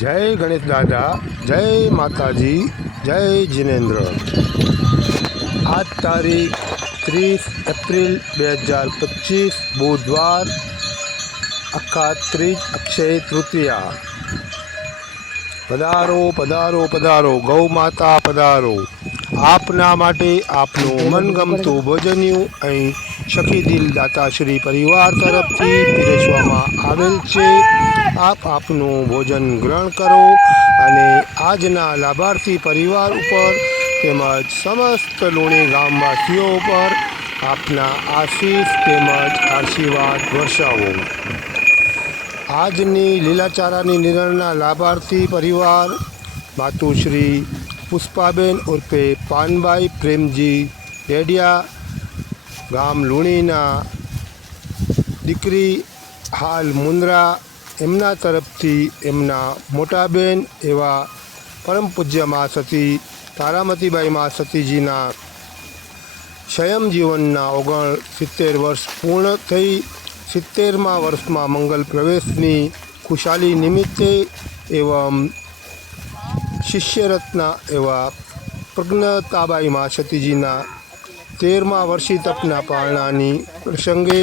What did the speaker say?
જય ગણેશ દાદા, જય માતાજી, જય જિનેન્દ્ર. આજ તારીખ ત્રીસ એપ્રિલ બે હજાર પચીસ, બુધવાર આખા ત્રીજ અક્ષય તૃતીયા. પધારો પધારો પધારો, ગૌ માતા પધારો. આપના માટે આપનું મનગમતું ભોજન્યું અહીં સખી દિલ દાતાશ્રી પરિવાર તરફથી પીરસવામાં આવેલ છે. આપ આપનું ભોજન ગ્રહણ કરો અને આજના લાભાર્થી પરિવાર ઉપર તેમજ સમસ્ત લુણી ગામવાસીઓ ઉપર આપના આશીષ તેમજ આશીર્વાદ વર્ષાવો. આજની લીલાચારાની નિરણના લાભાર્થી પરિવાર, માતુશ્રી પુષ્પાબેન ઉર્ફે પાનભાઈ પ્રેમજી ડેડિયા ગામ લુણીના, દીકરી હાલ મુન્દ્રા, એમના તરફથી એમના મોટાબેન એવા પરમ પૂજ્ય મા સતી, તારામતીબાઈ મા સતીજીના સ્વયં જીવનના ઓગણ સિત્તેર વર્ષ પૂર્ણ થઈ, સિત્તેરમા વર્ષમાં મંગલ પ્રવેશની ખુશાલી નિમિત્તે એવં શિષ્યરત્ન એવા પ્રજ્ઞતાબાઈ મા સતીજીના તેરમા વર્ષી તપના પારણાની પ્રસંગે